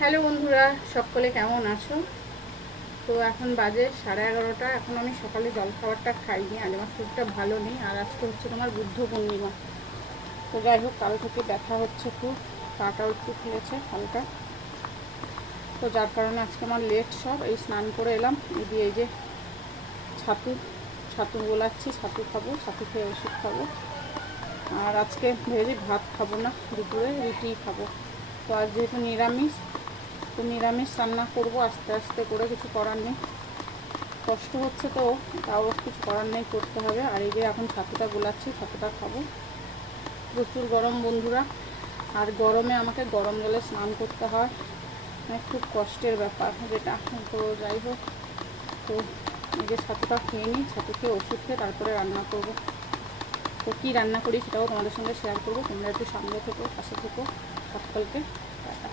Hello বন্ধুরা, সকলে কেমন আছো? তো এখন বাজে 11:30। এখন আমি সকালে জলখাবারটা খাইনি, আজ আমার শরীরটা ভালো নেই। আর আজকে হচ্ছে তোমার বুদ্ধ পূর্ণিমা। তো যাই হোক, কাল থেকে ব্যথা হচ্ছে, খুব পাটাও একটু ফুলেছে হালকা। তো যার কারণে আজকে আমার লেট সব। এই স্নান করে এলাম, এই যে ছাতু ছাতু গোলাচ্ছি, ছাতু খাবো, ছাতু খেয়ে ওষুধ খাবো। আর আজকে ভেবেছি ভাত খাবো না, দুপুরে রুটি খাবো। তো আজ যেহেতু নিরামিষ, তো নিরামিষ রান্না করবো আস্তে আস্তে করে, কিছু করার নেই। কষ্ট হচ্ছে তো, তাও কিছু করার নেই, করতে হবে। আর এই যে এখন ছাতুটা গোলাচ্ছি, ছাতুটা খাবো। প্রচুর গরম বন্ধুরা, আর গরমে আমাকে গরম জলে স্নান করতে হয়, মানে খুব কষ্টের ব্যাপার যেটা। তো যাই হোক, তো এই যে ছাতুটা খেয়ে নিই, ছাতু খেয়ে ওষুধ খেয়ে তারপরে রান্না করবো। তো কী রান্না করি সেটাও তোমাদের সঙ্গে শেয়ার করবো। তোমরা একটু সামনে থেকো, পাশে থেকো। সকলকে টাটা।